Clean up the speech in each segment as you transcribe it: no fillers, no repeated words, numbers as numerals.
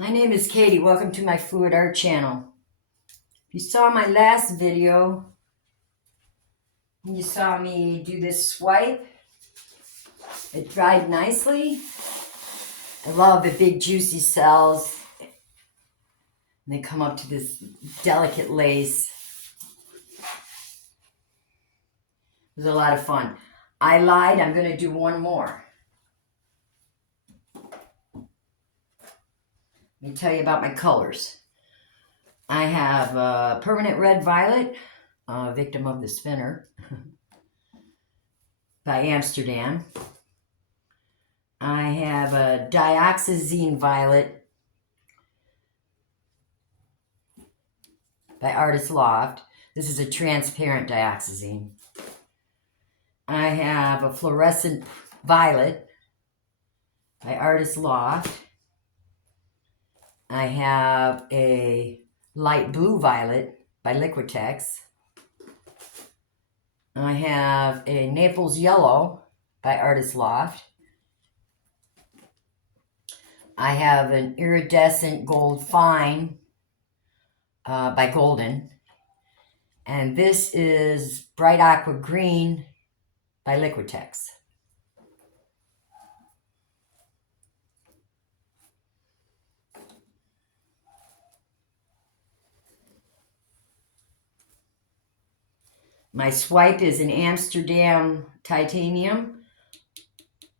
My name is Katie. Welcome to my Fluidart channel. If you saw my last video, you saw me do this swipe. It dried nicely. I love the big juicy cells. And they come up to this delicate lace. It was a lot of fun. I lied. I'm going to do one more. Let me tell you about my colors. I have a permanent red violet, victim of the spinner, by Amsterdam. I have a dioxazine violet by Artist Loft. This is a transparent dioxazine. I have a fluorescent violet by Artist Loft. I have a light blue violet by Liquitex. I have a Naples yellow by Artist Loft. I have an iridescent gold fine by Golden. And this is bright aqua green by Liquitex. My swipe is an Amsterdam titanium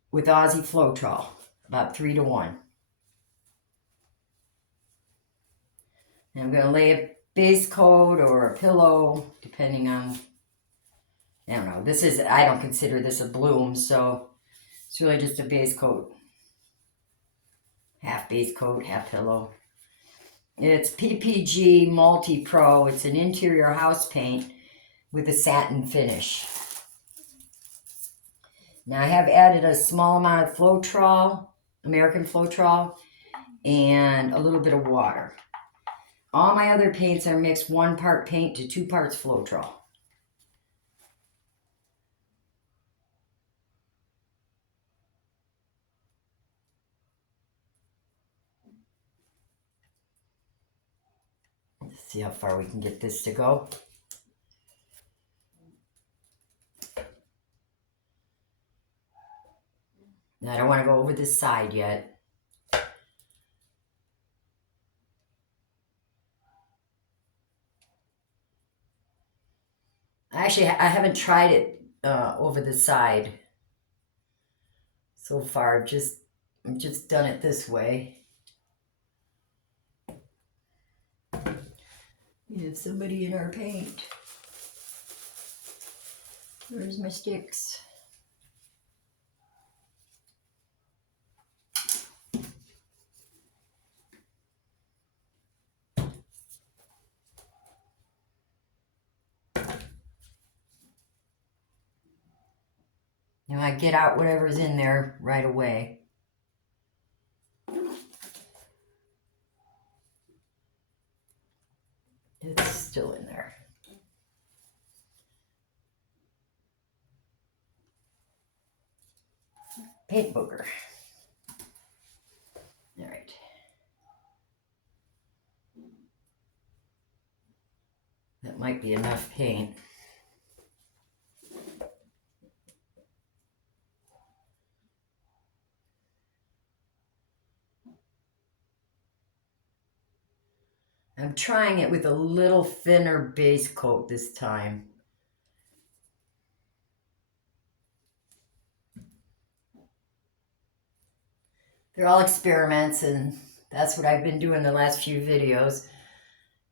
with Aussie Floetrol, about 3-to-1. And I'm going to lay a base coat or a pillow, depending on, I don't know. I don't consider this a bloom, so it's really just a base coat. Half base coat, half pillow. It's P.P.G Multi-pro. It's an interior house paint with a satin finish. Now I have added a small amount of Floetrol, American Floetrol, and a little bit of water. All my other paints are mixed 1 part paint to 2 parts Floetrol. Let's see how far we can get this to go. Now I don't want to go over this side yet. Actually, I haven't tried it over the side so far. I've just done it this way. We have somebody in our paint. Where's my sticks? You know, I get out whatever's in there right away. It's still in there. Paint booger. All right. That might be enough paint. I'm trying it with a little thinner base coat this time. They're all experiments, and that's what I've been doing the last few videos.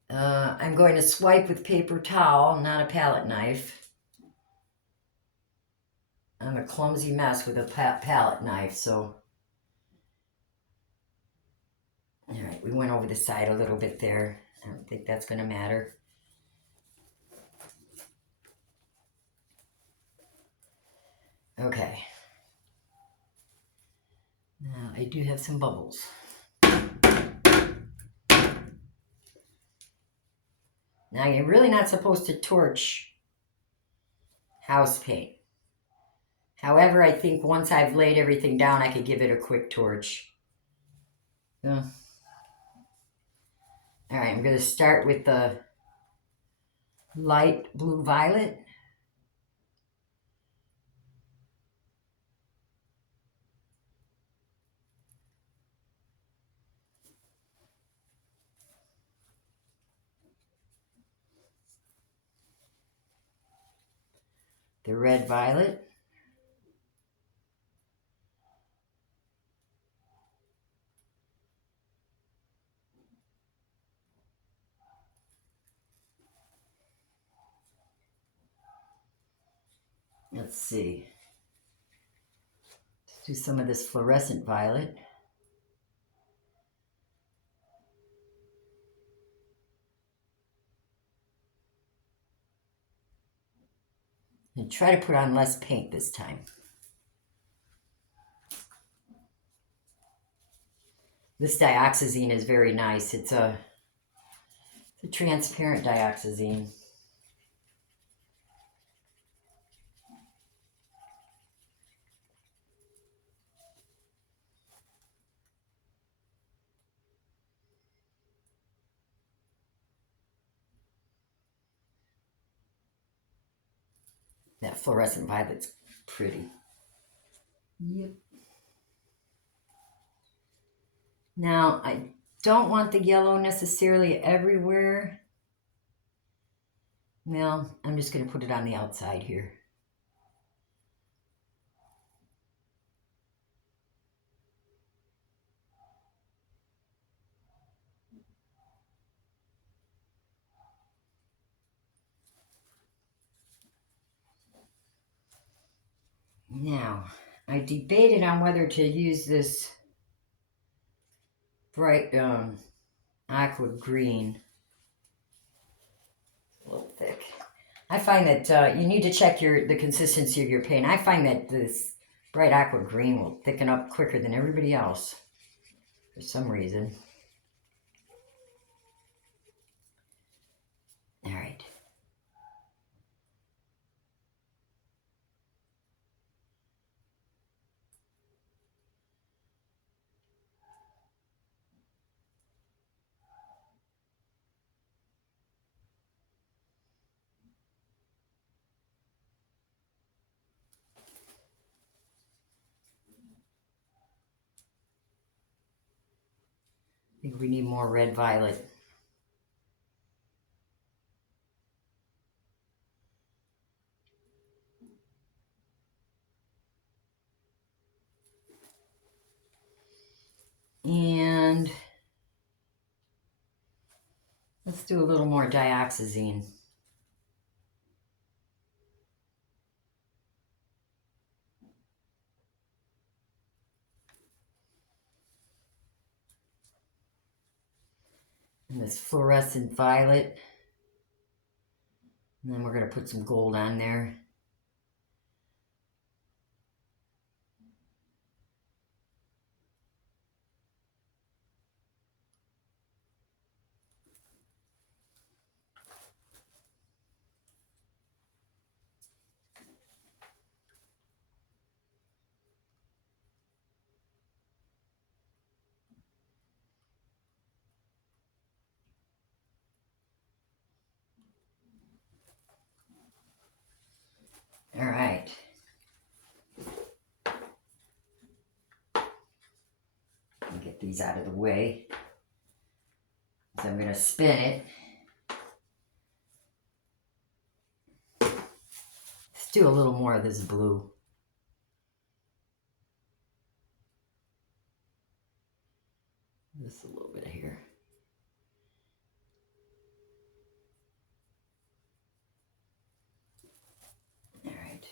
I'm going to swipe with paper towel, not a palette knife. I'm a clumsy mess with a palette knife, so. All right, we went over the side a little bit there. I don't think that's going to matter. Okay. Now, I do have some bubbles. Now, you're really not supposed to torch house paint. However, I think once I've laid everything down, I could give it a quick torch. Yeah. All right, I'm going to start with the light blue violet. The red violet. Let's see. Let's do some of this fluorescent violet. And try to put on less paint this time. This dioxazine is very nice. It's a transparent dioxazine. That fluorescent violet's pretty. Yep. Now, I don't want the yellow necessarily everywhere. Well, I'm just going to put it on the outside here. Now, I debated on whether to use this bright aqua green. A little thick. I find that you need to check the consistency of your paint. I find that this bright aqua green will thicken up quicker than everybody else for some reason. All right. I think we need more red violet. And let's do a little more dioxazine. And this fluorescent violet. And then we're going to put some gold on there. All right. Get these out of the way. So I'm going to spin it. Let's do a little more of this blue. Just a little bit here. All right.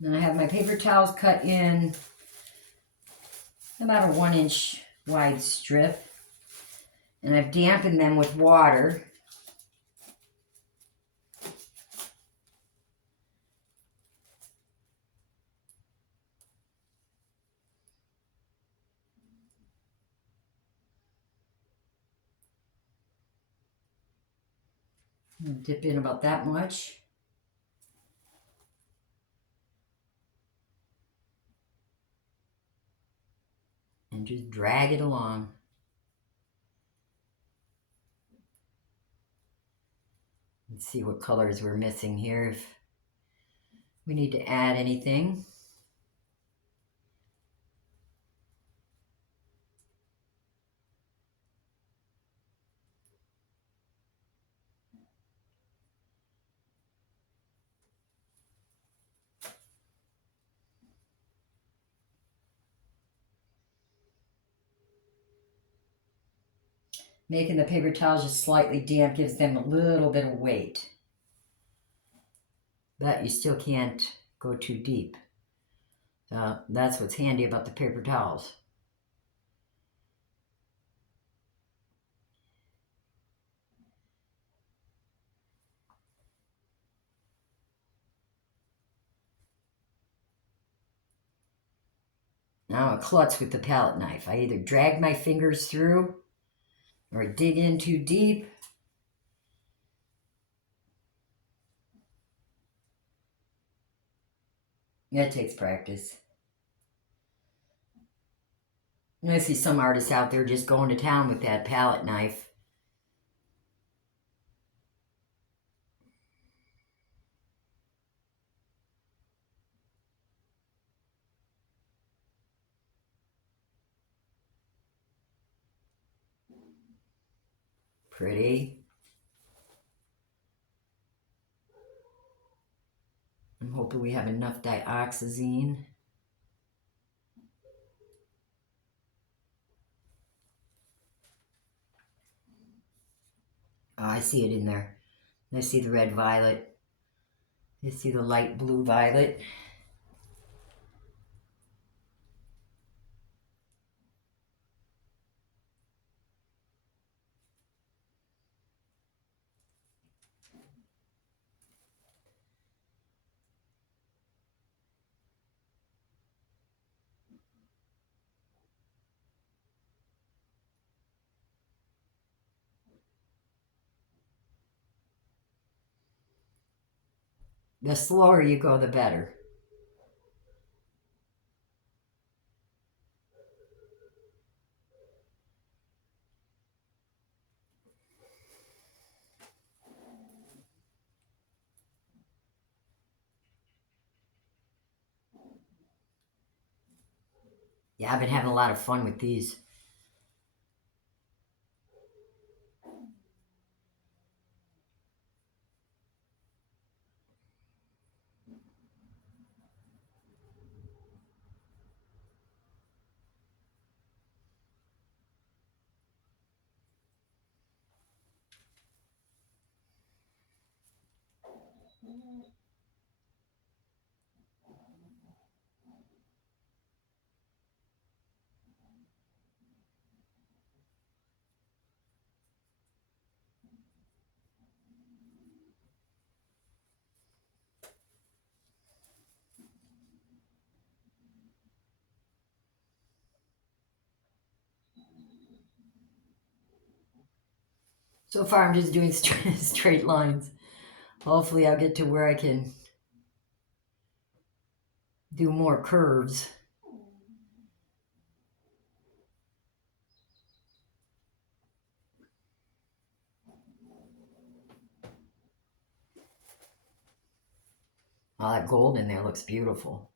Then I have my paper towels cut in about a 1-inch wide strip. And I've dampened them with water. Dip in about that much. and just drag it along. Let's see what colors we're missing here, if we need to add anything. Making the paper towels just slightly damp gives them a little bit of weight. But you still can't go too deep. So that's what's handy about the paper towels. Now a klutz with the palette knife. I either drag my fingers through or dig in too deep. It takes practice. And I see some artists out there just going to town with that palette knife. Pretty. I'm hoping we have enough dioxazine. Oh, I see it in there. I see the red violet. I see the light blue violet. The slower you go, the better. Yeah, I've been having a lot of fun with these. So far I'm just doing straight lines. Hopefully I'll get to where I can do more curves. All that gold in there looks beautiful.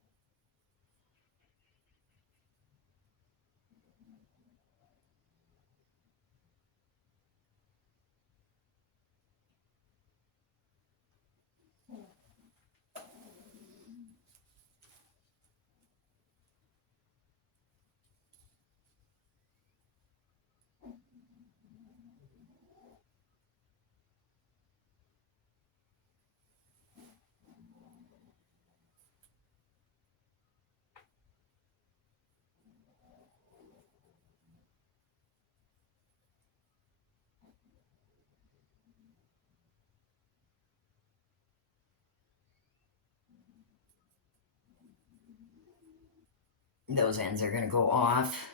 Those ends are going to go off.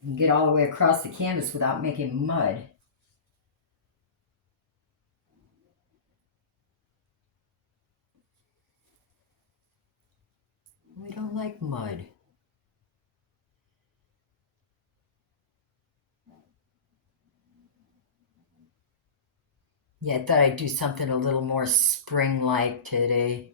You can get all the way across the canvas without making mud. We don't like mud. Yeah, I thought I'd do something a little more spring-like today.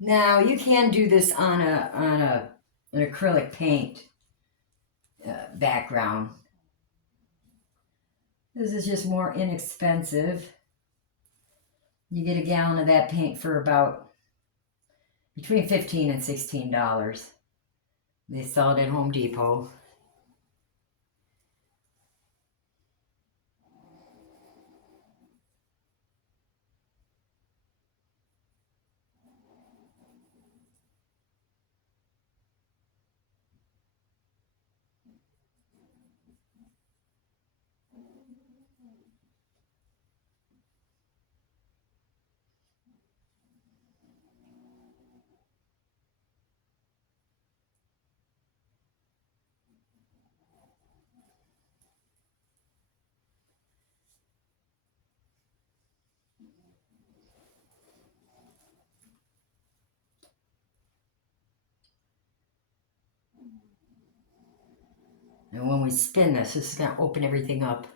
Now you can do this on an acrylic paint background. This is just more inexpensive. You get a gallon of that paint for about between $15 and $16. They sell it at Home Depot. And when we spin this is going to open everything up.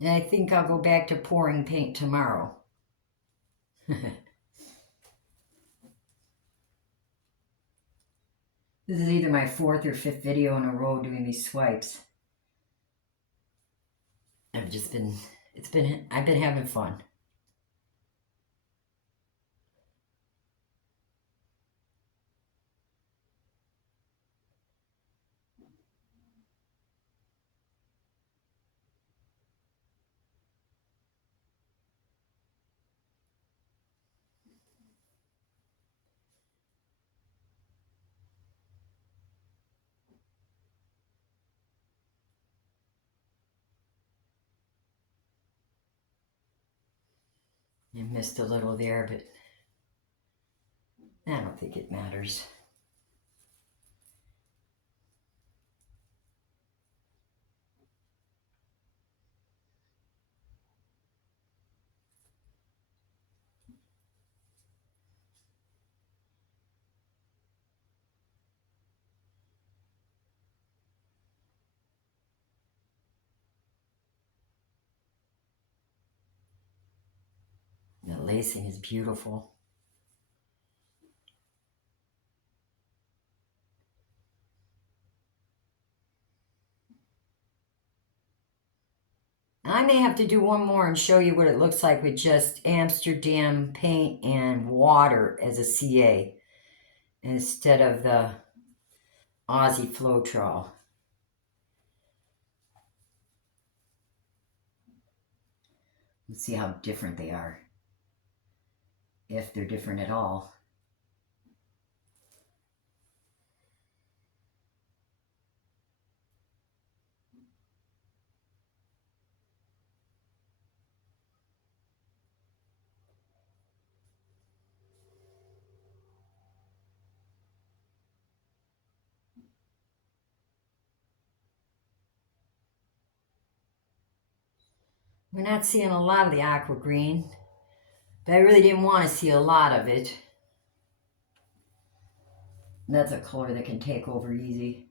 And I think I'll go back to pouring paint tomorrow. This is either my 4th or 5th video in a row doing these swipes. I've been having fun. I missed a little there, but I don't think it matters. The lacing is beautiful. I may have to do one more and show you what it looks like with just Amsterdam paint and water as a CA instead of the Aussie Floetrol. Let's see how different they are, if they're different at all. We're not seeing a lot of the aqua green, but I really didn't want to see a lot of it. That's a color that can take over easy.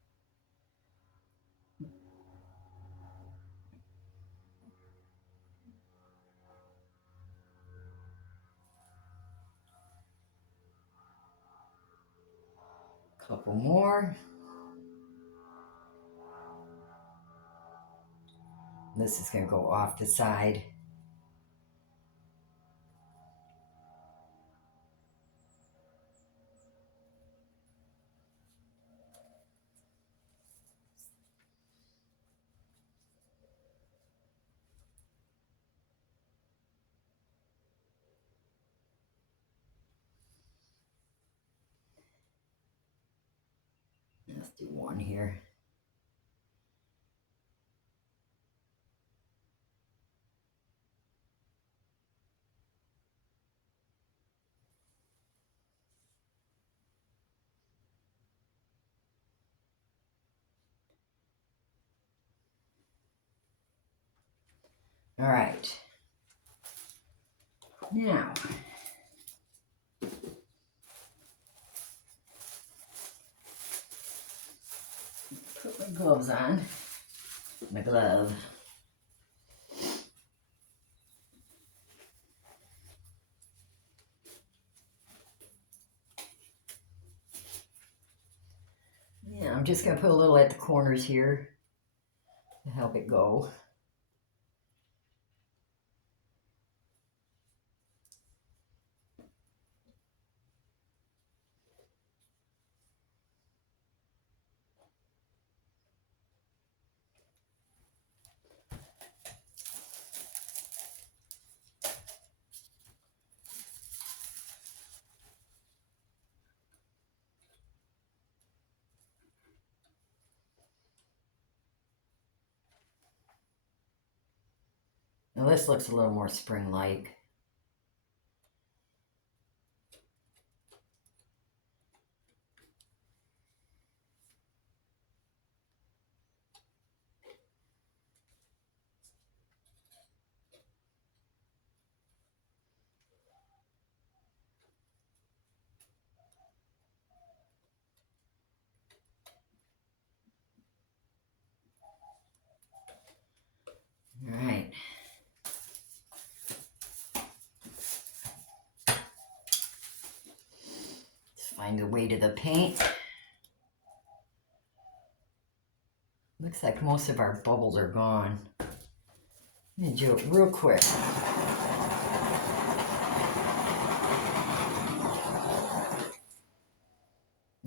Couple more. This is going to go off the side. Let's do one here. All right. Now, put my gloves on. My glove. Yeah, I'm just going to put a little at the corners here to help it go. Now this looks a little more spring-like. All right. Let's find the way to the paint. Looks like most of our bubbles are gone. I'm going to do it real quick.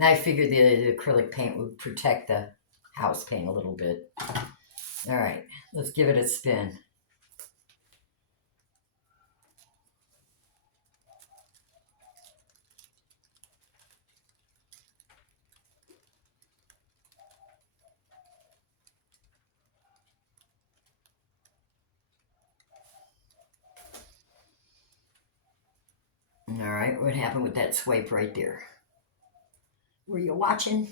I figured the acrylic paint would protect the house paint a little bit. All right, let's give it a spin. All right, what happened with that swipe right there? Were you watching?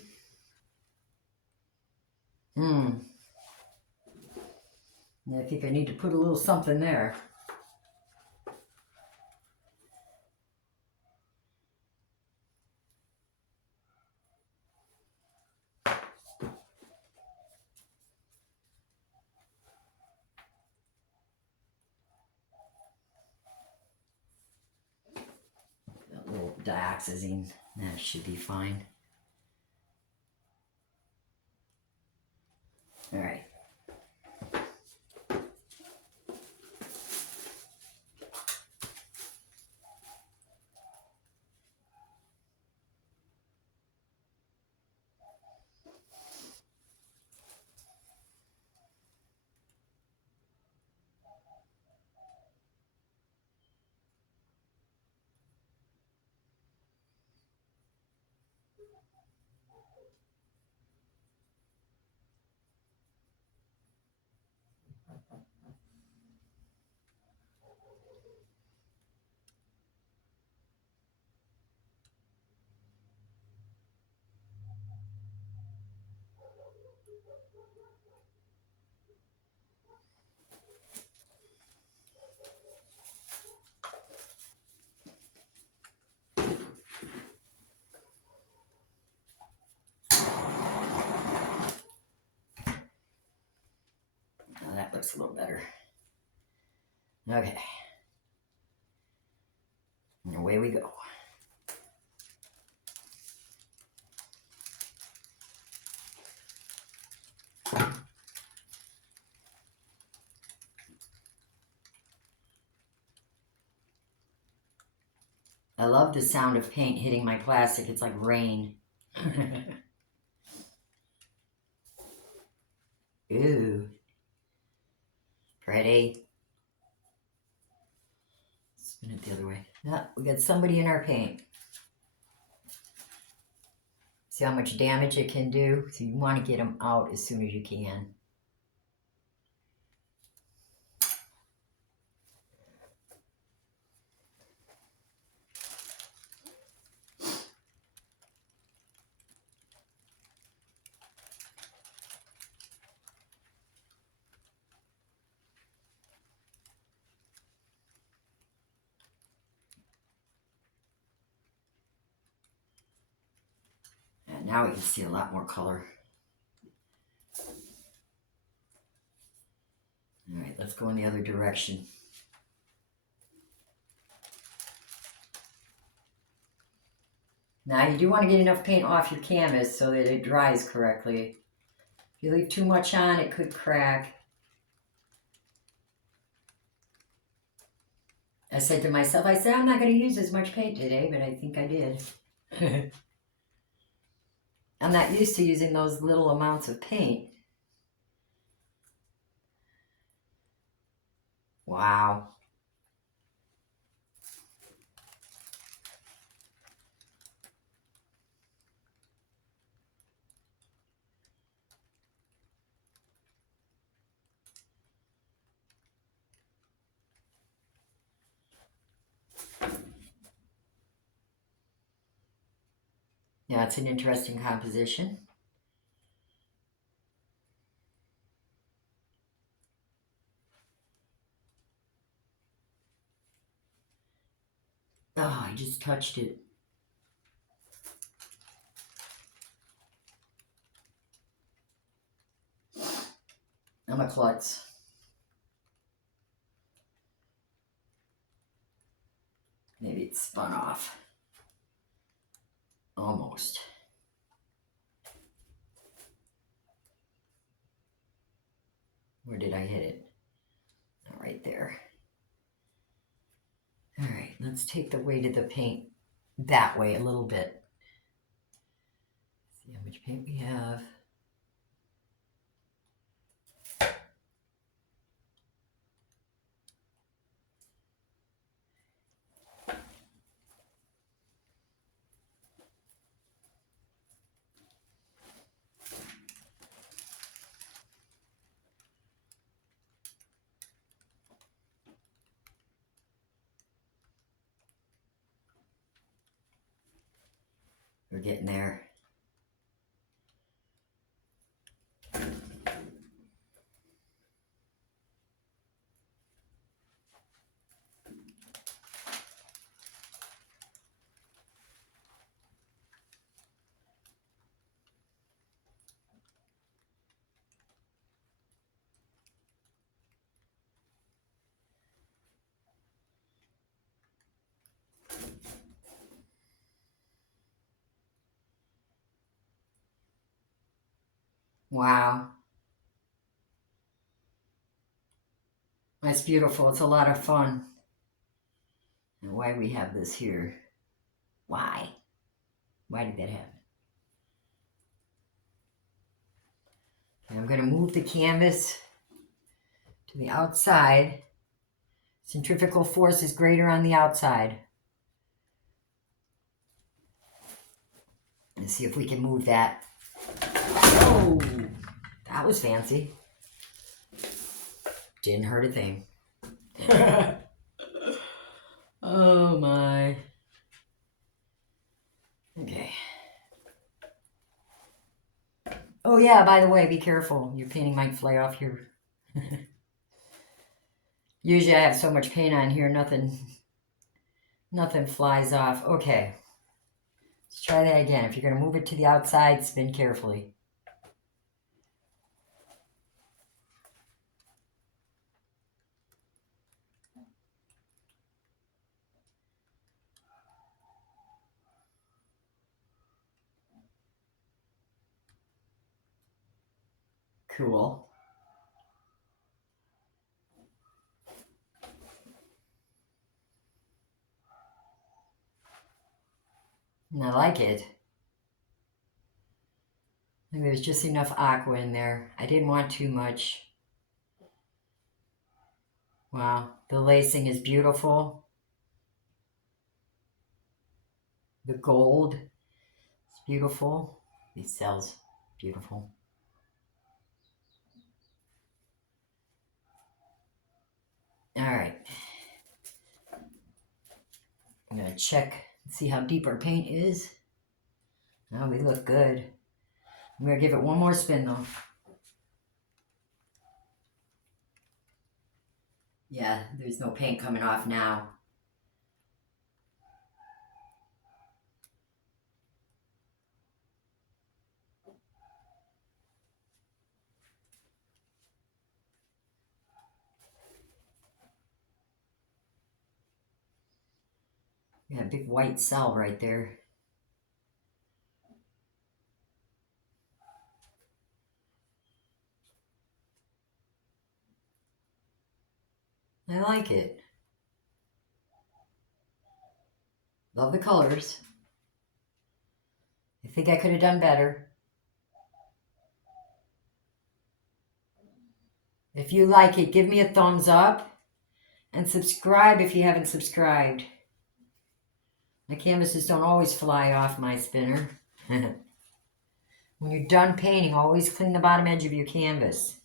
I think I need to put a little something there. A little dioxazine, that should be fine. All right. looks a little better. Okay. And away we go. I love the sound of paint hitting my plastic. It's like rain. Ooh. Pretty. Spin it the other way. Yeah, we got somebody in our paint. See how much damage it can do? So you want to get them out as soon as you can. And now we can see a lot more color. All right, let's go in the other direction. Now you do want to get enough paint off your canvas so that it dries correctly. If you leave too much on, it could crack. I said to myself, I'm not going to use as much paint today, but I think I did. I'm not used to using those little amounts of paint. Wow. Yeah, it's an interesting composition. Oh, I just touched it. I'm a klutz. Maybe it's spun off. Almost. Where did I hit it? Oh, right there. All right, let's take the weight of the paint that way a little bit. See how much paint we have. We're getting there. Wow. That's beautiful. It's a lot of fun. And why we have this here? Why? Why did that happen? Okay, I'm going to move the canvas to the outside. Centrifugal force is greater on the outside. Let's see if we can move that. Oh, that was fancy. Didn't hurt a thing. Oh my. Okay. Oh yeah, by the way, be careful. Your painting might fly off here. Usually I have so much paint on here, nothing flies off. Okay. Let's try that again. If you're going to move it to the outside, spin carefully. cool. And I like it. And there's just enough aqua in there. I didn't want too much. Wow, the lacing is beautiful. The gold is beautiful. These cells, beautiful. All right. I'm gonna check and see how deep our paint is. Oh, we look good. I'm gonna give it one more spin though. Yeah, there's no paint coming off now. Yeah, big white cell right there. I like it. Love the colors. I think I could have done better. If you like it, give me a thumbs up and subscribe if you haven't subscribed. My canvases don't always fly off my spinner. When you're done painting, always clean the bottom edge of your canvas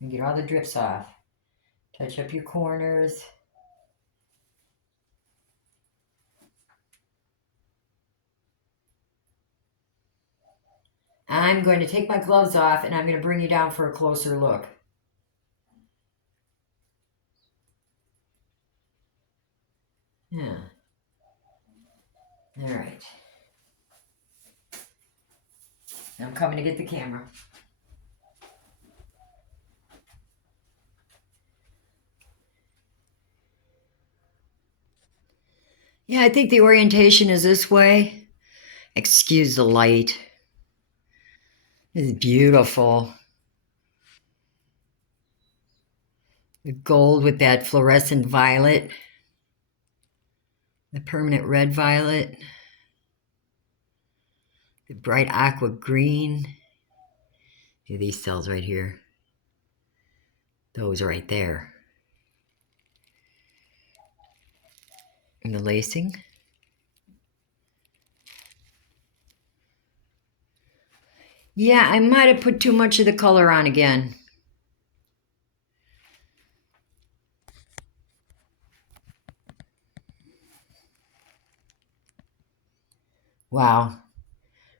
and get all the drips off. Touch up your corners. I'm going to take my gloves off and I'm going to bring you down for a closer look. Yeah. All right. I'm coming to get the camera. Yeah, I think the orientation is this way. Excuse the light. It's beautiful. The gold with that fluorescent violet. The permanent red violet. The bright aqua green. See these cells right here. Those right there. And the lacing. Yeah, I might have put too much of the color on again. Wow.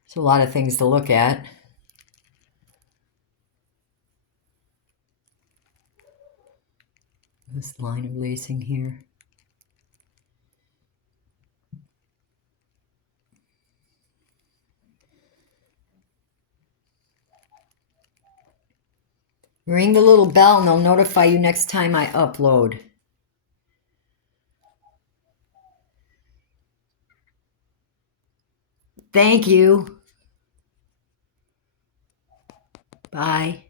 There's a lot of things to look at. This line of lacing here. Ring the little bell and they'll notify you next time I upload. Thank you. Bye.